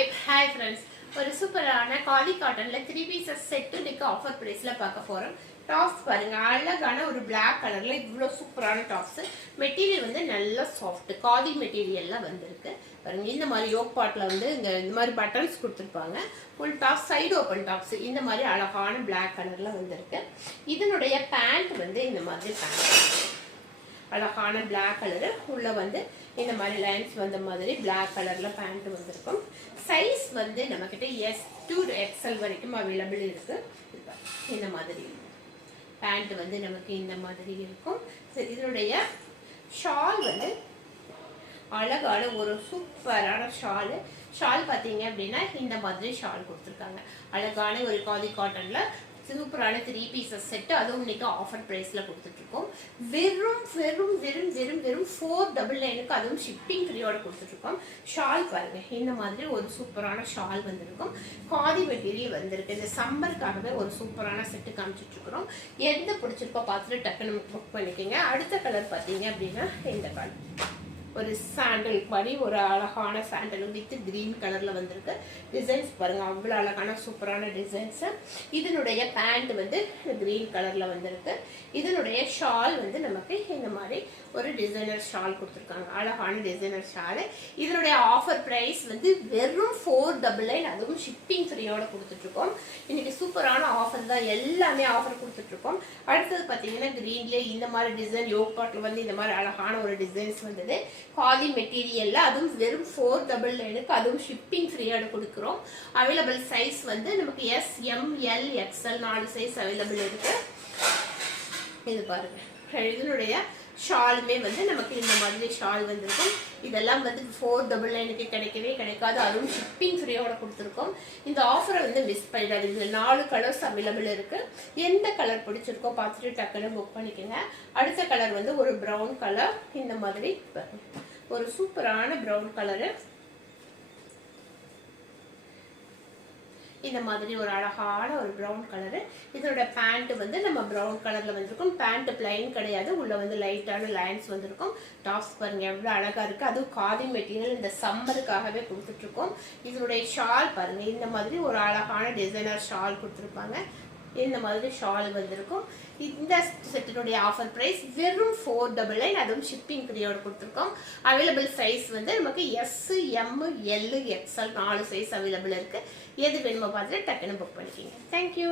Hi friends. ஒரு சூப்பரான khadi காட்டன்ல 3 pieces set இன்னைக்கு ஆஃபர் பிரைஸ்ல பார்க்க போறோம். டாப்ஸ் பாருங்க, அழகான ஒரு Black கலர்ல இவ்ளோ சூப்பரான டாப்ஸ். மெட்டீரியல் வந்து நல்ல சாஃப்ட் காதி மெட்டீரியல்ல வந்திருக்கு. பாருங்க, இந்த மாதிரி யோக் பார்ட்ல வந்து இந்த மாதிரி பட்டன்ஸ் கொடுத்திருப்பாங்க. Full top side open tops இந்த மாதிரி அழகான Black கலர்ல வந்திருக்கு. இதனுடைய பேண்ட் வந்து இந்த மாதிரி பேண்ட் அழகான Black கலர் உள்ள வந்து இந்த மாதிரி லைன்ஸ் வந்த மாதிரி Black கலர்ல பேண்ட் வந்திருக்கும். சைஸ் வந்து நம்மகிட்ட S to XL வரைக்கும் அவைலபிள் இருக்கு. இந்த மாதிரி பேண்ட் வந்து நமக்கு இந்த மாதிரி இருக்கும். இதனுடைய ஷால் வந்து அழகான ஒரு சூப்பரான ஷால் பாத்தீங்க அப்படின்னா இந்த மாதிரி ஷால் கொடுத்துருக்காங்க. அழகான ஒரு காதி காட்டன்ல சூப்பரான 3 பீசஸ் செட், அதுவும் இன்னைக்கு ஆஃபர் பிரைஸ்ல கொடுத்துட்டு இருக்கோம். வெறும் 499க்கு அதுவும் ஷிப்பிங் ஃப்ரீயோட கொடுத்துட்டு இருக்கோம். ஷால் பாருங்க, இந்த மாதிரி ஒரு சூப்பரான ஷால் வந்திருக்கும். காதி மெட்டீரியல் வந்திருக்கு. இந்த சம்மருக்காகவே ஒரு சூப்பரான செட்டு காமிச்சிட்டு இருக்கிறோம். எந்த பிடிச்சிருக்கோ பார்த்துட்டு டக்குன்னு புக் பண்ணிக்கோங்க. அடுத்த கலர் பார்த்தீங்க அப்படின்னா இந்த கலர் ஒரு சாண்டல் மாதிரி ஒரு அழகான சாண்டல் வித் கிரீன் கலர்ல வந்திருக்கு. டிசைன்ஸ் பாருங்க, அவ்வளவு அழகான சூப்பரான டிசைன்ஸ். இதனுடைய பேண்ட் வந்து கிரீன் கலர்ல வந்திருக்கு. இதனுடைய ஷால் வந்து நமக்கு இந்த மாதிரி ஒரு டிசைனர் ஷால் கொடுத்துருக்காங்க. அழகான டிசைனர் ஷால். இதனுடைய ஆஃபர் பிரைஸ் வந்து வெறும் 499, அதுவும் ஷிப்பிங் ஃப்ரீயோட கொடுத்துட்டு இருக்கோம். இன்னைக்கு சூப்பரான ஆஃபர் தான், எல்லாமே ஆஃபர் கொடுத்துட்டு இருக்கோம். அடுத்தது பாத்தீங்கன்னா கிரீன்ல இந்த மாதிரி டிசைன் யோக் பார்ட்ல வந்து இந்த மாதிரி அழகான ஒரு டிசைன்ஸ் வந்தது. காதி மெட்டீரியல்ல அதுவும் வெறும் 499க்கு அதுவும் ஷிப்பிங் ஃப்ரீயோட கொடுக்குறோம். அவைலபிள் சைஸ் வந்து நமக்கு S, M, L, XL 4 size available இருக்கு. இது பாருங்க, இதனுடைய ஷாலுமே வந்து நமக்கு இந்த மாதிரி ஷால் வந்திருக்கும். இதெல்லாம் வந்து 499க்கு கிடைக்கவே கிடைக்காது, அதுவும் ஷிப்பிங் ஃப்ரீயோட கொடுத்துருக்கோம். இந்த ஆஃபரை வந்து மிஸ் பண்ணிடாது. இதில் 4 கலர்ஸ் அவைலபிள் இருக்கு. எந்த கலர் பிடிச்சிருக்கோ பார்த்துட்டு டக்குன்னு புக் பண்ணிக்கோங்க. அடுத்த கலர் வந்து ஒரு ப்ரௌன் கலர். இந்த மாதிரி ஒரு சூப்பரான ப்ரௌன் கலரு. இந்த மாதிரி ஒரு அழகான ஒரு ப்ரௌன் கலரு. இதோட பேண்ட் வந்து நம்ம ப்ரௌன் கலர்ல வந்திருக்கும். பேண்ட் பிளைன் கிடையாது, உள்ள வந்து லைட்டான லைன்ஸ் வந்திருக்கும். டாப்ஸ் பாருங்க எவ்வளவு அழகா இருக்கு. அதுவும் காதி மெட்டீரியல் இந்த சம்மருக்காகவே கொடுத்துட்டு இருக்கோம். இதனுடைய ஷால் பாருங்க, இந்த மாதிரி ஒரு அழகான டிசைனர் ஷால் கொடுத்துருப்பாங்க. இந்த மாதிரி ஷால் வந்திருக்கும். இந்த செட்டினுடைய ஆஃபர் பிரைஸ் வெறும் 499, அதுவும் ஷிப்பிங் ஃப்ரீயோட கொடுத்துருக்கோம். அவைலபிள் சைஸ் வந்து நமக்கு S, M, L, XL 4 size available இருக்கு. எது வேணுமோ பார்த்துட்டு டக்குன்னு புக் பண்ணிக்கிங்க. தேங்க்யூ.